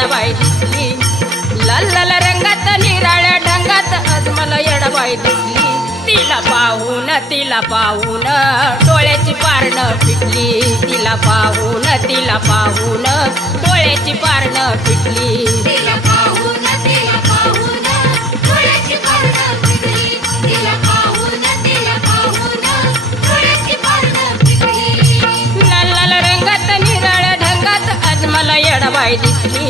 येडबाई दिसली, लाल लाल रंगात निराळ्या ढंगात आज मला येडबाई दिसली. तिला पाहून डोळ्याची पारणं फिटली, तिला पाहून डोळ्याची पारणं फिटली. तिला पाहून डोळ्याची पारणं फिटली, तिला पाहून डोळ्याची पारणं फिटली. लाल लाल रंगात निराळ्या ढंगात आज मला येडबाई दिसली,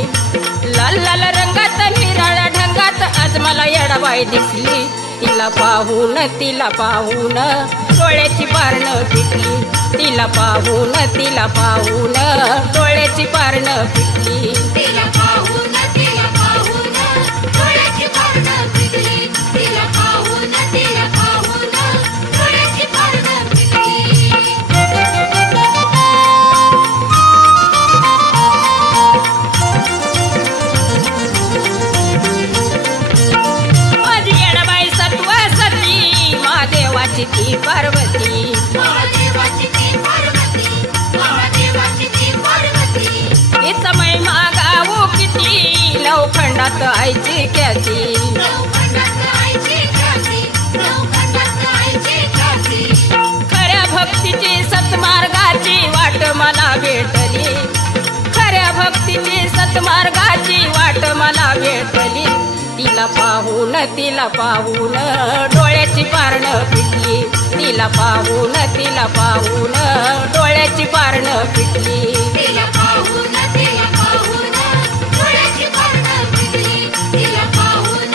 लाल लाल रंगात निराळ्या ढंगात आज मला येडबाई दिसली. तिला पाहून डोळ्याची पारणं फिटली, तिला पाहून डोळ्याची पारणं फिटली. तिला पाहून डोळ्याची पारणं फिटली, तिला पाहून डोळ्याची पारणं फिटली. माझी येडबाई सत्व सती महादेवाची ती पार्वती, महादेवाची ती पार्वती, महादेवाची ती पार्वती. तिचा महिमा गाऊ किती नवखंडात आईची ख्याती. नवखंडात आईची ख्याती, नवखंडात आईची ख्याती. खऱ्या भक्तीची सत्मार्गाची वाट मला भेटली, खऱ्या भक्तीची सत्मार्गाची वाट मला भेटली. तिला पाहून डोळ्याची पारणं फिटली, तिला पाहून डोळ्याची पारणं फिटली. तिला पाहून डोळ्याची पारणं फिटली, तिला पाहून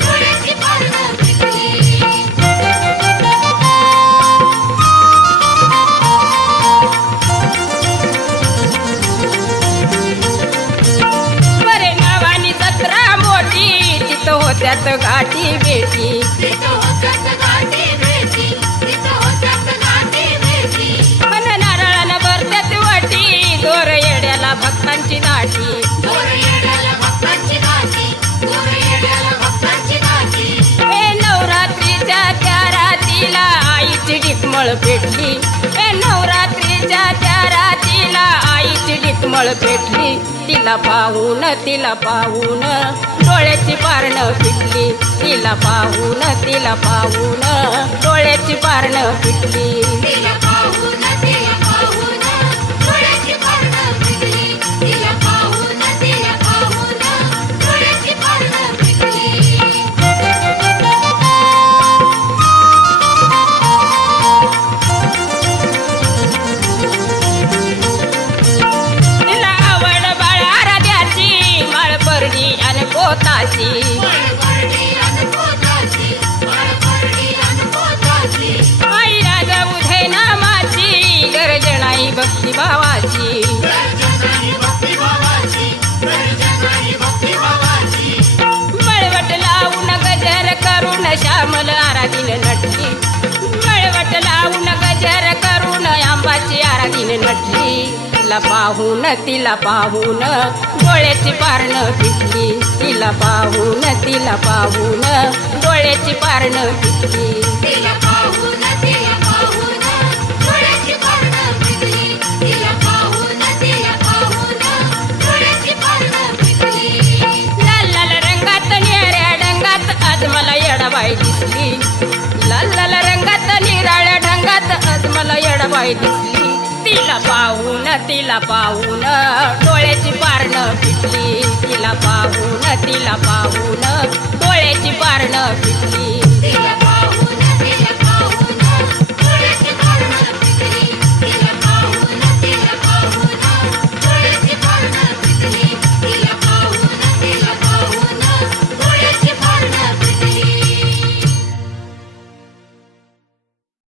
डोळ्याची पारणं फिटली. बरे नावानी जत्रा मोठी तिथं होत्यात गाठी भेटी, तिथं होत्यात गाठी भेटी, तिथं होत्यात गाठी भेटी. मन नारळानं भरत्यात वाटी दोर येड्याला भक्तांची दाटी. दोर येड्याला भक्तांची गाठी, दोर येड्याला भक्तांची गाठी. हे नवरात्रीच्या त्या रातीला आईची डिकमळ पेटली, हे नवरात्रीच्या त्या रातीला आईची डिकमळ पेटली. तिला पाहून डोळ्याची पारणं फिटली, तिला पाहून डोळ्याची पारणं फिटली. तिला पाहून डोळ्याची पारणं फिटली, तिला पाहून डोळ्याची पारणं फिटली. तिला आवड बाळा राजाची माळपर्णी आणि पोताची. माळपर्णी आणि पोताची, माळपर्णी आणि पोताची. आई राजा उधे नामाची गर्जनाई भक्तिभावाची. गर्जनाई भक्तिभावाची, गर्जनाई भक्तिभावाची. मळवट लावून गजर करून श्यामल आराधीन नटली, मळवट लावून गजर करून आंबाची आराधीन नटली. तिला पाहून डोळ्याची पारणं फिटली, तिला पाहून डोळ्याची पारणं फिटली. तिला पाहून डोळ्याची पारणं फिटली, तिला पाहून डोळ्याची पारणं फिटली. लाल लाल रंगात निळ्या ढंगात आज मला येडबाई दिसली, लाल लाल रंगात निराळ्या ढंगात आज मला येडबाई दिसली. तिला पाहून डोळ्याची पारणं फिटली, तिला पाहून डोळ्याची पारणं फिटली. तिला